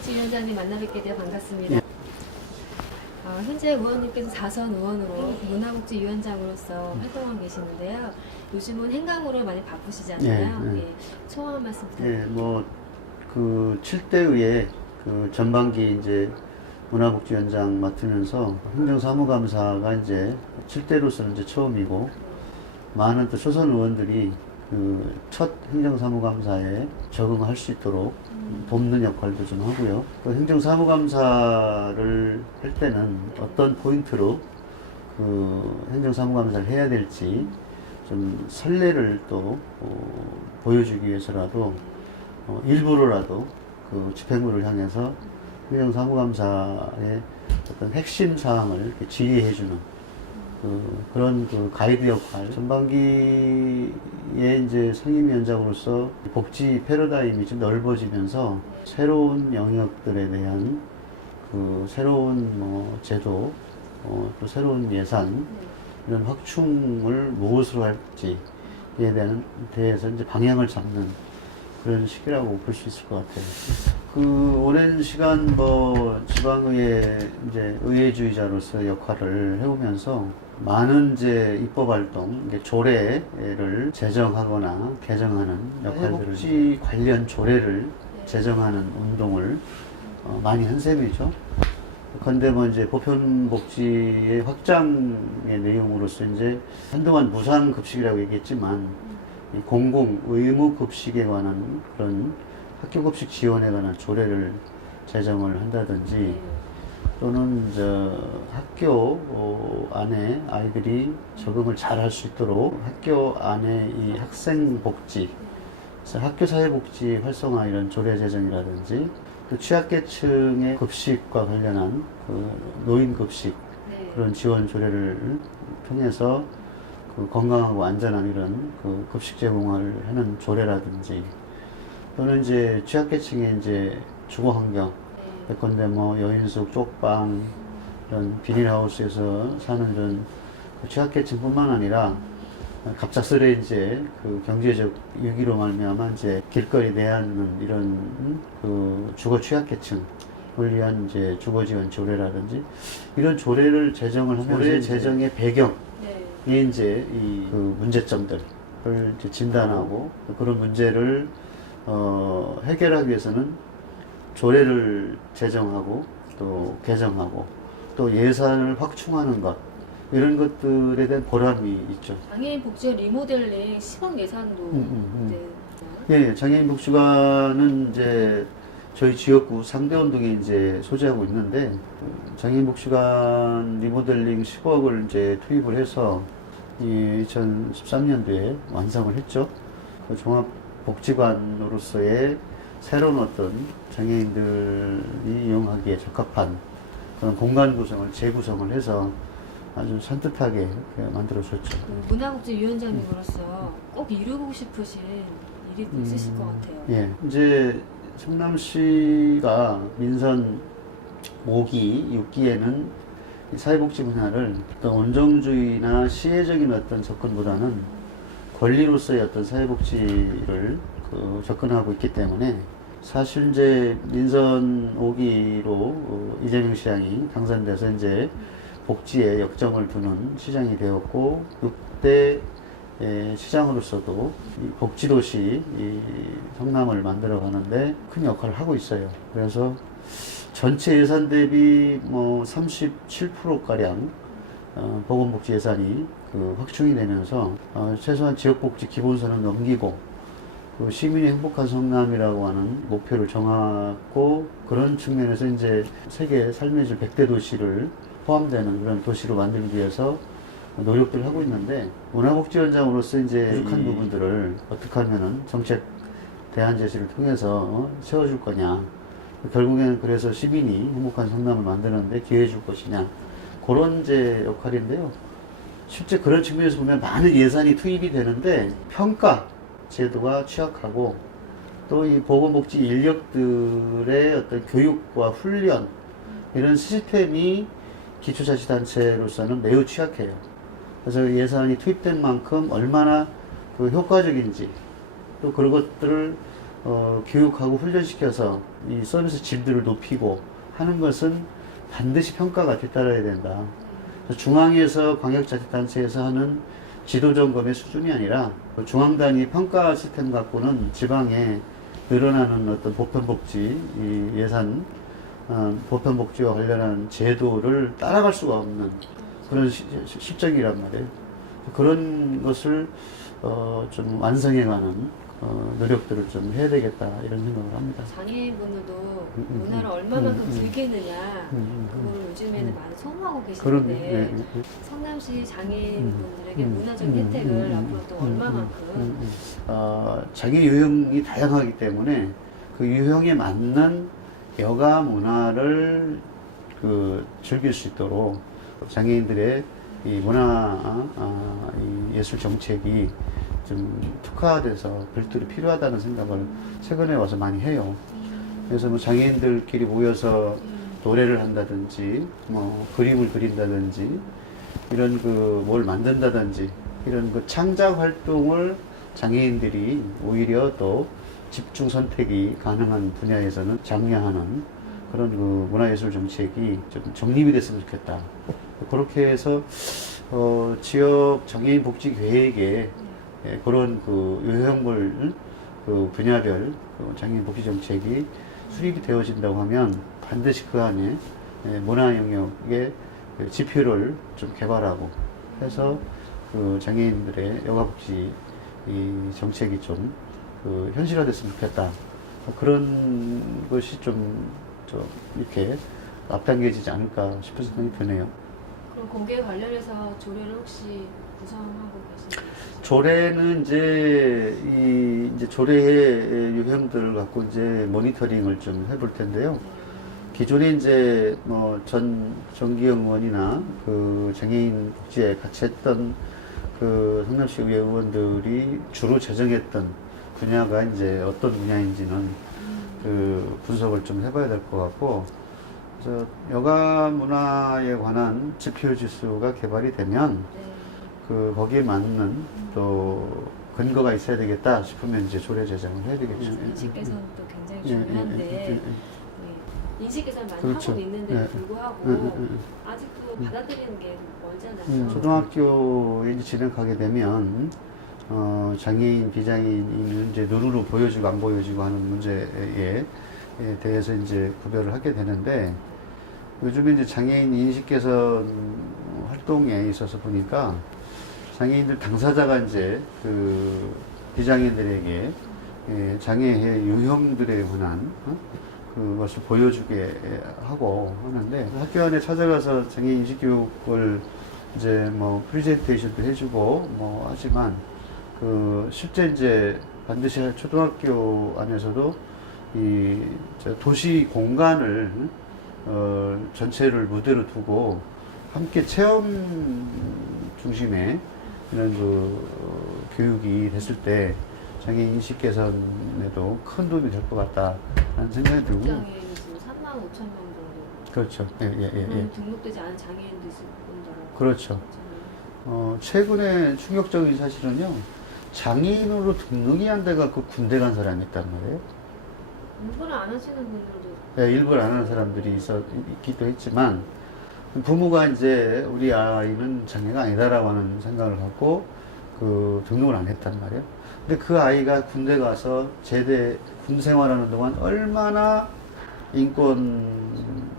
문화복지위원장님 만나 뵙게 되어 반갑습니다. 현재 의원님께서 4선 의원으로 문화복지위원장으로서 활동하고 계시는데요. 요즘은 행강으로 많이 바쁘시잖아요. 예, 소감 한 말씀 부탁드립니다. 그 7대의회 그 전반기 이제 문화복지위원장 맡으면서 행정사무감사가 이제 7대로서는 이제 처음이고, 많은 또 초선 의원들이 그 첫 행정사무감사에 적응할 수 있도록 돕는 역할도 좀 하고요. 그 행정사무감사를 할 때는 어떤 포인트로 그 행정사무감사를 해야 될지 좀 선례를 또 보여주기 위해서라도 일부러라도 그 집행부를 향해서 행정사무감사의 어떤 핵심 사항을 이렇게 질의해주는 그런 그 가이드 역할. 전반기에 이제 상임위원장으로서 복지 패러다임이 좀 넓어지면서 새로운 영역들에 대한 그 새로운 제도, 또 새로운 예산, 이런 확충을 무엇으로 할지에 대해서 이제 방향을 잡는 그런 시기라고 볼 수 있을 것 같아요. 그 오랜 시간 지방의회 이제 의회주의자로서 역할을 해오면서 많은 이제 입법 활동, 조례를 제정하거나 개정하는 역할들을, 복지 관련 조례를 제정하는 운동을 많이 한 셈이죠. 그런데 이제 보편복지의 확장의 내용으로서 이제 한동안 무상급식이라고 얘기했지만, 공공 의무급식에 관한 그런 학교급식 지원에 관한 조례를 제정을 한다든지, 또는 학교 안에 아이들이 적응을 잘 할 수 있도록 학교 안에 이 학생복지, 학교사회복지 활성화 이런 조례 제정이라든지, 또 취약계층의 급식과 관련한 그 노인급식 그런 지원 조례를 통해서 그 건강하고 안전한 이런 그 급식 제공을 하는 조례라든지, 또는 이제 취약계층의 이제 주거 환경, 예컨대 여인숙, 쪽방, 이런 비닐하우스에서 사는 이런 그 취약계층뿐만 아니라 갑작스레 이제 그 경제적 위기로 말미암아 이제 길거리 내앉는 이런 그 주거 취약계층을 위한 이제 주거 지원 조례라든지, 이런 조례를 제정을 하면서 조례 제정의 배경에 이제 이 그 문제점들을 이제 진단하고, 그런 문제를 해결하기 위해서는 조례를 제정하고 또 개정하고 또 예산을 확충하는 것, 이런 것들에 대한 보람이 있죠. 장애인 복지 리모델링 10억 예산도 예, 장애인 복지관은 이제 저희 지역구 상대원동에 이제 소재하고 있는데, 장애인 복지관 리모델링 10억을 이제 투입을 해서 2013년도에 완성을 했죠. 그 종합복지관으로서의 새로운 어떤 장애인들이 이용하기에 적합한 그런 공간 구성을 재구성을 해서 아주 산뜻하게 이렇게 만들어줬죠. 문화복지위원장님으로서 꼭 이루고 싶으신 일이 있으실 것 같아요. 예, 이제 성남시가 민선 5기, 6기에는 사회복지 분야를 어떤 온정주의나 시혜적인 어떤 접근보다는 권리로서의 어떤 사회복지를 접근하고 있기 때문에, 사실 이제 민선 5기로 이재명 시장이 당선돼서 이제 복지에 역점을 두는 시장이 되었고, 6대 시장으로서도 이 복지도시 이 성남을 만들어 가는데 큰 역할을 하고 있어요. 그래서 전체 예산 대비 37%가량 보건복지 예산이 확충이 되면서 최소한 지역복지 기본선을 넘기고 그 시민이 행복한 성남이라고 하는 목표를 정하고, 그런 측면에서 이제 세계 삶의 질 100대 도시를 포함되는 그런 도시로 만들기 위해서 노력들을 하고 있는데, 문화복지위원장으로서 이제 부족한 부분들을 어떻게 하면은 정책 대안 제시를 통해서 세워줄 거냐, 결국에는 그래서 시민이 행복한 성남을 만드는데 기여해 줄 것이냐, 그런 이제 역할인데요. 실제 그런 측면에서 보면 많은 예산이 투입이 되는데 평가 제도가 취약하고, 또 이 보건복지 인력들의 어떤 교육과 훈련, 이런 시스템이 기초자치단체로서는 매우 취약해요. 그래서 예산이 투입된 만큼 얼마나 그 효과적인지, 또 그런 것들을 교육하고 훈련시켜서 이 서비스 질들을 높이고 하는 것은 반드시 평가가 뒤따라야 된다. 중앙에서 광역자치단체에서 하는 지도점검의 수준이 아니라 중앙 단위 평가 시스템 갖고는 지방에 늘어나는 어떤 보편복지 예산, 보편복지와 관련한 제도를 따라갈 수가 없는 그런 실정이란 말이에요. 그런 것을 좀 완성해가는 노력들을 좀 해야 되겠다 이런 생각을 합니다. 장애인분들도 문화를 얼마만큼 즐기느냐 그걸 요즘에는 많이 소모하고 그런, 계시는데 네. 성남시 장애인분들에게 문화적 혜택을 앞으로 또 얼마만큼 장애 유형이 다양하기 때문에 그 유형에 맞는 여가 문화를 즐길 수 있도록 장애인들의 이 문화, 이 예술 정책이 좀 특화돼서 별도로 필요하다는 생각을 최근에 와서 많이 해요. 그래서 뭐 장애인들끼리 모여서 노래를 한다든지, 뭐 그림을 그린다든지, 이런 뭘 만든다든지, 이런 창작 활동을 장애인들이 오히려 또 집중 선택이 가능한 분야에서는 장려하는 그런 문화예술 정책이 좀 정립이 됐으면 좋겠다. 그렇게 해서 지역 장애인 복지 계획에 그런 유형별 분야별 장애인 복지 정책이 수립이 되어진다고 하면 반드시 그 안에 문화 영역의 지표를 좀 개발하고 해서 장애인들의 여가 복지 이 정책이 좀 현실화됐으면 좋겠다. 그런 것이 좀 이렇게 앞당겨지지 않을까 싶은 생각이 드네요. 그럼 공개 관련해서 조례를 혹시 구성하고 계신가요? 조례는 이제 조례의 유형들을 갖고 이제 모니터링을 좀 해볼 텐데요. 기존에 이제 뭐 정기영 의원이나 장애인 복지에 같이 했던 성남시 의회 의원들이 주로 제정했던 분야가 이제 어떤 분야인지는 분석을 좀 해봐야 될 것 같고, 그래서 여가 문화에 관한 지표 지수가 개발이 되면 거기에 맞는 또 근거가 있어야 되겠다 싶으면 이제 조례 제정을 해야 되겠죠. 인식 개선도 굉장히 중요한데 인식 개선 많이 그렇죠. 하고 있는데도 불구하고 아직도 받아들이는 게 멀잖아요. 초등학교에 이제 진행하게 되면 장애인, 비장애인이 이제 누르르 보여지고 안 보여지고 하는 문제에 대해서 이제 구별을 하게 되는데, 요즘에 이제 장애인 인식 개선 활동에 있어서 보니까 장애인들 당사자가 이제 비장애인들에게 장애의 유형들에 관한 그것을 보여주게 하고 하는데, 학교 안에 찾아가서 장애인 인식 교육을 이제 뭐 프레젠테이션도 해주고 뭐 하지만 실제 이제 반드시 초등학교 안에서도 이 도시 공간을 전체를 무대로 두고 함께 체험 중심의 이런 교육이 됐을 때 장애인 인식 개선에도 큰 도움이 될 것 같다라는 생각이 들고. 장애인이 지금 35,000명 정도. 그렇죠. 예. 등록되지 않은 장애인도 있을 뿐더러. 그렇죠. 최근에 충격적인 사실은요, 장애인으로 등록이 안 돼갖고 군대 간 사람이 있단 말이에요. 일부러 안 하시는 분들도. 네, 일부러 안 하는 사람들이 있기도 했지만, 부모가 이제 우리 아이는 장애가 아니다라고 하는 생각을 갖고 등록을 안 했단 말이에요. 근데 그 아이가 군대 가서 군 생활하는 동안 얼마나 인권을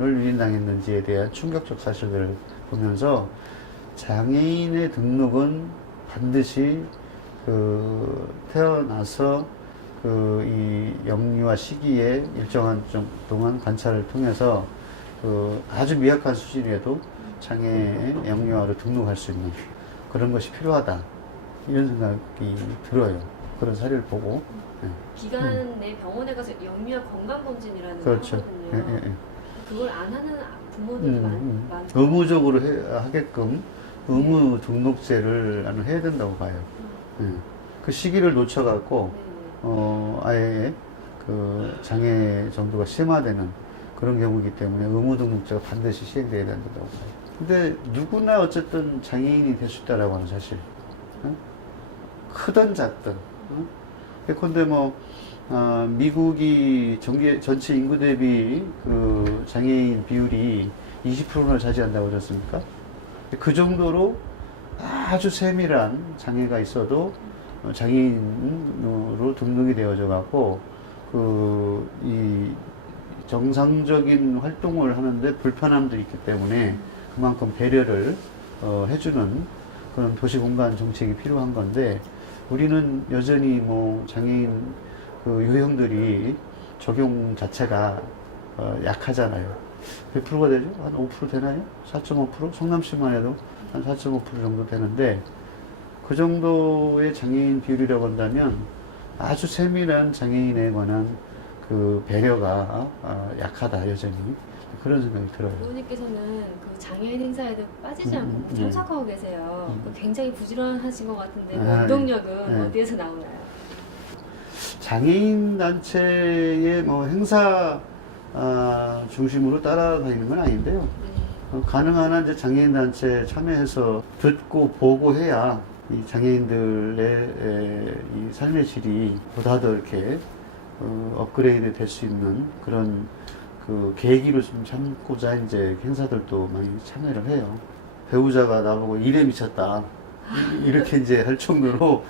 유린당했는지에 대한 충격적 사실들을 보면서 장애인의 등록은 반드시 태어나서 이 영유아 시기에 일정한 동안 관찰을 통해서 아주 미약한 수준에도 장애 영유아로 등록할 수 있는 그런 것이 필요하다, 이런 생각이 들어요. 그런 사례를 보고. 기간 내 병원에 가서 영유아 건강검진이라는 그렇죠. 걸 하거든요. 그걸 안 하는 부모들이 많고. 의무적으로 하게끔 의무 등록제를 나는 해야 된다고 봐요. 그 시기를 놓쳐갖고 아예 장애 정도가 심화되는 그런 경우이기 때문에 의무 등록제가 반드시 시행돼야 된다고 봐요. 근데 누구나 어쨌든 장애인이 될 수 있다라고 하는 사실, 크든 작든 예컨대 뭐 미국이 전체 인구 대비 그 장애인 비율이 20%나 차지한다고 그랬습니까? 그 정도로 아주 세밀한 장애가 있어도 장애인으로 등록이 되어져 갖고 이 정상적인 활동을 하는데 불편함들이 있기 때문에 그만큼 배려를 해주는 그런 도시공간 정책이 필요한 건데, 우리는 여전히 뭐 장애인 그 유형들이 적용 자체가 약하잖아요. 몇 프로가 되죠? 한 5% 되나요? 4.5%? 성남시만 해도 한 4.5% 정도 되는데, 그 정도의 장애인 비율이라고 한다면 아주 세밀한 장애인에 관한 그 배려가 약하다, 여전히. 그런 생각이 들어요. 의원님께서는 그 장애인 행사에도 빠지지 않고 참석하고 계세요. 굉장히 부지런하신 것 같은데 그 원동력은 어디에서 나오나요? 장애인 단체의 뭐 행사 중심으로 따라다니는 건 아닌데요. 가능한 한 이제 장애인 단체에 참여해서 듣고 보고 해야 이 장애인들의 이 삶의 질이 보다 더 이렇게 업그레이드 될 수 있는 그런 그 계기로 좀 삼고자 이제 행사들도 많이 참여를 해요. 배우자가 나보고 일에 미쳤다 이렇게 이제 할 정도로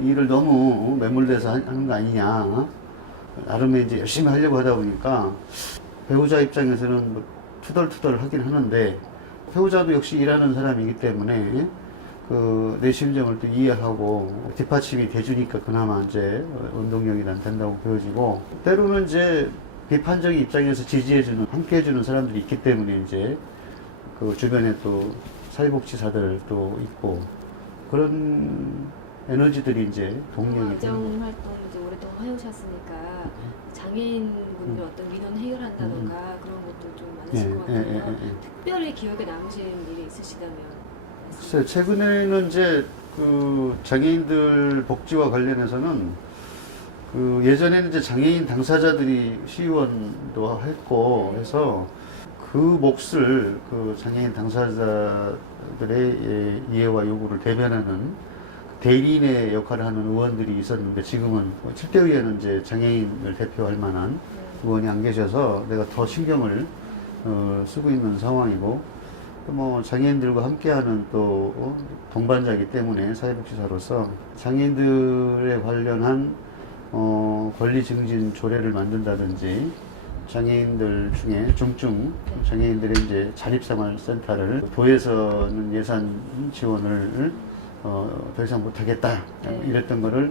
일을 너무 매몰돼서 하는 거 아니냐. 나름의 이제 열심히 하려고 하다 보니까 배우자 입장에서는 뭐 투덜투덜 하긴 하는데, 배우자도 역시 일하는 사람이기 때문에 내 심정을 또 이해하고 뒷받침이 돼주니까 그나마 이제 운동력이 난 된다고 보여지고, 때로는 이제 비판적인 입장에서 지지해주는, 함께해주는 사람들이 있기 때문에 이제 그 주변에 또 사회복지사들도 있고, 그런 에너지들이 이제 동력이 정활동 이제 오랫동안 해오셨으니까 장애인분들 어떤 민원 해결한다던가 그런 것도 좀 많으실 것 같아요. 특별히 기억에 남으신 일이 있으시다면? 글쎄요, 최근에는 이제 그 장애인들 복지와 관련해서는 그 예전에는 이제 장애인 당사자들이 시의원도 했고 해서 그 몫을 그 장애인 당사자들의 이해와 요구를 대변하는 대리인의 역할을 하는 의원들이 있었는데, 지금은 7대 의회는 이제 장애인을 대표할 만한 의원이 안 계셔서 내가 더 신경을 쓰고 있는 상황이고, 또 뭐 장애인들과 함께하는 또 동반자이기 때문에 사회복지사로서 장애인들에 관련한 권리 증진 조례를 만든다든지, 장애인들 중에 중증 장애인들의 이제 자립생활센터를 도에서는 예산 지원을 더 이상 못하겠다 이랬던 거를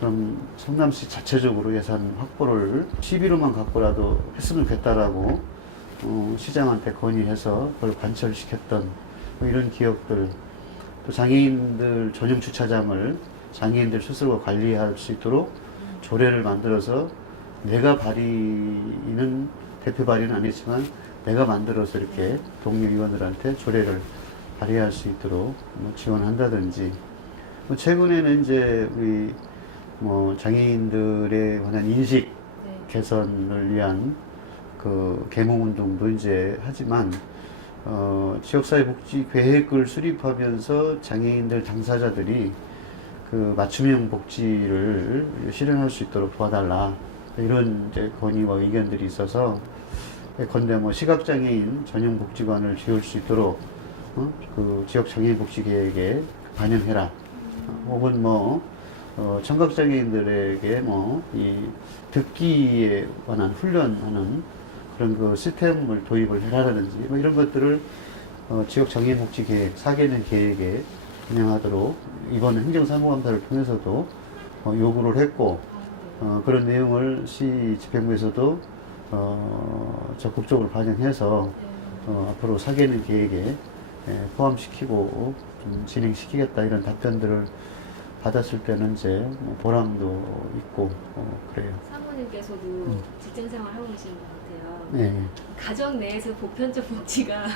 그럼 성남시 자체적으로 예산 확보를 시비로만 갖고라도 했으면 좋겠다라고 시장한테 건의해서 그걸 관철시켰던 뭐 이런 기억들, 또 장애인들 전용 주차장을 장애인들 스스로가 관리할 수 있도록 조례를 만들어서 내가 발의는 대표 발의는 아니지만 내가 만들어서 이렇게 동료 의원들한테 조례를 발휘할 수 있도록 뭐 지원한다든지, 뭐 최근에는 이제 우리 뭐 장애인들에 관한 인식 개선을 위한 그 계몽 운동도 이제 하지만 지역사회복지 계획을 수립하면서 장애인들 당사자들이 그 맞춤형 복지를 실현할 수 있도록 도와달라, 이런 이제 건의와 의견들이 있어서 예컨대 뭐 시각장애인 전용 복지관을 지을 수 있도록 그 지역 장애인 복지 계획에 반영해라. 혹은 뭐 청각장애인들에게 뭐 이 듣기에 관한 훈련하는 그런 그 시스템을 도입을 해라라든지 뭐 이런 것들을 지역 장애인 복지 계획 4개년 계획에 반영하도록 이번 행정사무감사를 통해서도 요구를 했고, 그런 내용을 시 집행부에서도 적극적으로 반영해서 앞으로 4개년 계획에 포함시키고 좀 진행시키겠다, 이런 답변들을 받았을 때는 이제 뭐 보람도 있고 그래요. 사모님께서도 직장생활 하고 계신 것 같아요. 네. 가정 내에서 보편적 복지가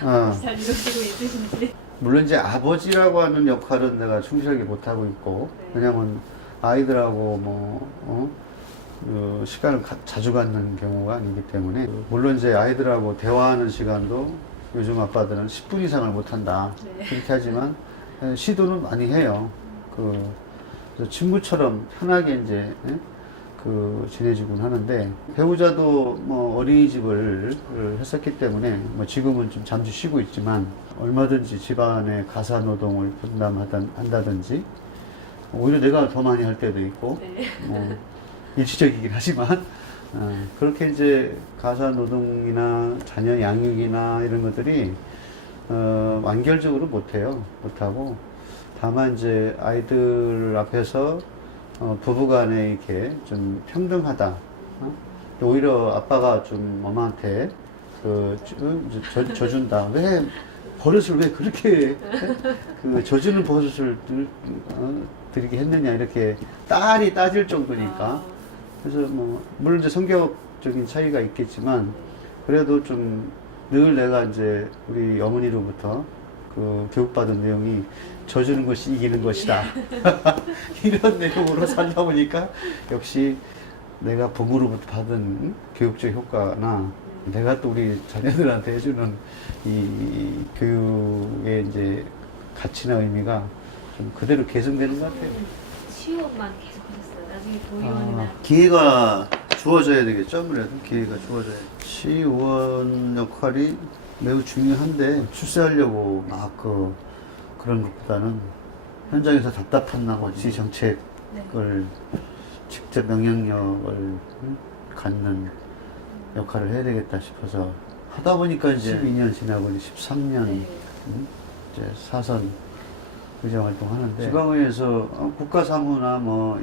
잘 이루어지고 있으신지. 물론 이제 아버지라고 하는 역할은 내가 충실하게 못하고 있고, 왜냐면 아이들하고 시간을 자주 갖는 경우가 아니기 때문에, 물론 이제 아이들하고 대화하는 시간도 요즘 아빠들은 10분 이상을 못한다 이렇게 하지만 시도는 많이 해요. 그래서 친구처럼 편하게 이제 예? 그 지내지곤 하는데, 배우자도 뭐 어린이집을 했었기 때문에 뭐 지금은 좀 잠시 쉬고 있지만 얼마든지 집안의 가사 노동을 분담한다든지, 오히려 내가 더 많이 할 때도 있고 네. 뭐 일시적이긴 하지만 그렇게 이제 가사 노동이나 자녀 양육이나 이런 것들이 완결적으로 못하고, 다만 이제 아이들 앞에서 부부간에 이렇게 좀 평등하다. 오히려 아빠가 좀 엄마한테 져준다. 왜 버릇을 왜 그렇게 그 져주는 버릇을 들이게 했느냐, 이렇게 딸이 따질 정도니까. 그래서 뭐 물론 이제 성격적인 차이가 있겠지만, 그래도 좀 늘 내가 이제 우리 어머니로부터 그 교육받은 내용이 져주는 것이 이기는 것이다. 이런 내용으로 살다 보니까 역시 내가 부모로부터 받은 교육적 효과나 내가 또 우리 자녀들한테 해주는 이 교육의 이제 가치나 의미가 좀 그대로 개선되는 것 같아요. 시험만 계속 하셨어요. 나중에 도의원이나 기회가 주어져야 되겠죠. 아무래도 기회가 주어져야. 시의원 역할이 매우 중요한데, 출세하려고 막 그런 것보다는 현장에서 답답한 나머지 정책을 직접 영향력을 갖는 역할을 해야 되겠다 싶어서 하다 보니까 이제 12년 지나고 이제 13년 이제 사선 의정 활동하는데, 지방의회에서 국가사무나 뭐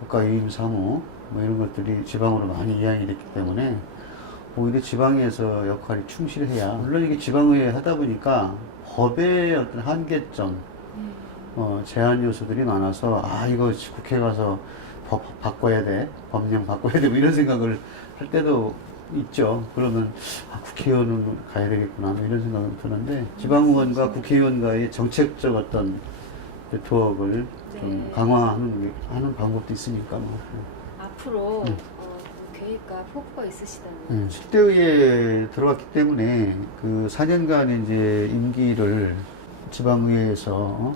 국가유임 사무 뭐 이런 것들이 지방으로 많이 이양이 됐기 때문에 오히려 지방에서 역할이 충실해야, 물론 이게 지방의회 하다 보니까 법의 어떤 한계점, 제한 요소들이 많아서, 이거 국회 가서 법 바꿔야 돼, 법령 바꿔야 돼, 뭐 이런 생각을 할 때도 있죠. 그러면 국회의원은 가야 되겠구나, 뭐 이런 생각이 드는데, 지방의원과 국회의원과의 정책적 어떤 네트워크를 좀 강화하는 방법도 있으니까 뭐. 앞으로 계획과 포부가 있으시다면? 네, 10대의회에 들어갔기 때문에 그 4년간 이제 임기를 지방의회에서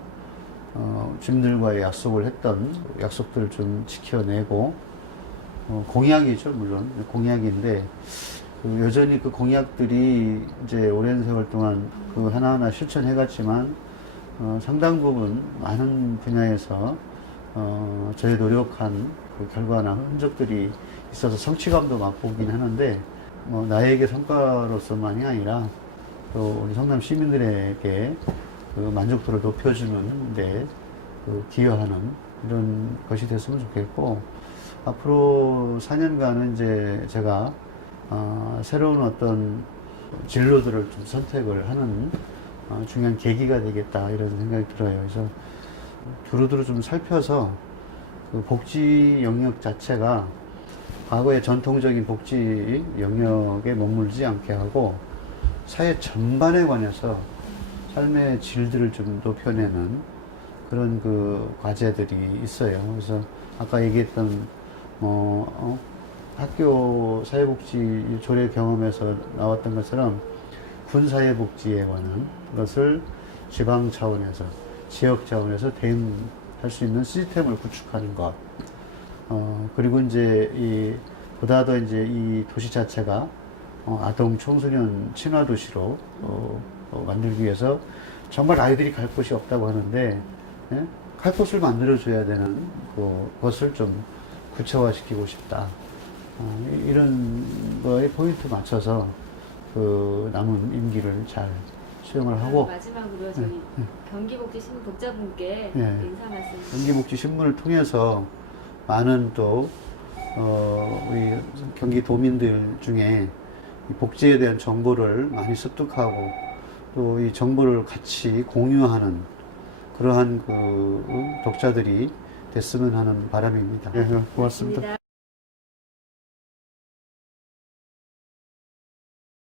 주민들과의 약속을 했던 약속들을 좀 지켜내고, 공약이죠, 물론 공약인데, 여전히 그 공약들이 이제 오랜 세월 동안 그 하나하나 실천해갔지만 상당 부분 많은 분야에서 저희 노력한 그 결과나 흔적들이 있어서 성취감도 맛보긴 하는데, 나에게 성과로서만이 아니라 또 우리 성남 시민들에게 그 만족도를 높여주는 데 기여하는 이런 것이 됐으면 좋겠고, 앞으로 4년간은 이제 제가 새로운 어떤 진로들을 좀 선택을 하는 중요한 계기가 되겠다, 이런 생각이 들어요. 그래서 두루두루 좀 살펴서 그 복지 영역 자체가 과거의 전통적인 복지 영역에 머물지 않게 하고, 사회 전반에 관해서 삶의 질들을 좀 높여내는 그런 그 과제들이 있어요. 그래서 아까 얘기했던 학교 사회복지 조례 경험에서 나왔던 것처럼 군사회복지에 관한 것을 지방 차원에서, 지역 차원에서 대응할 수 있는 시스템을 구축하는 것. 그리고 이제 보다 더 이제 이 도시 자체가 아동 청소년 친화 도시로 만들기 위해서 정말 아이들이 갈 곳이 없다고 하는데, 예? 갈 곳을 만들어줘야 되는 그것을 좀 구체화시키고 싶다. 이런 거에 포인트 맞춰서 그 남은 임기를 잘 수행을 하고, 마지막으로 저희 경기복지신문 독자분께 네. 인사 말씀. 경기복지신문을 통해서 많은 또 우리 경기도민들 중에 이 복지에 대한 정보를 많이 습득하고, 또 이 정보를 같이 공유하는 그러한 그 독자들이 됐으면 하는 바람입니다. 네, 고맙습니다.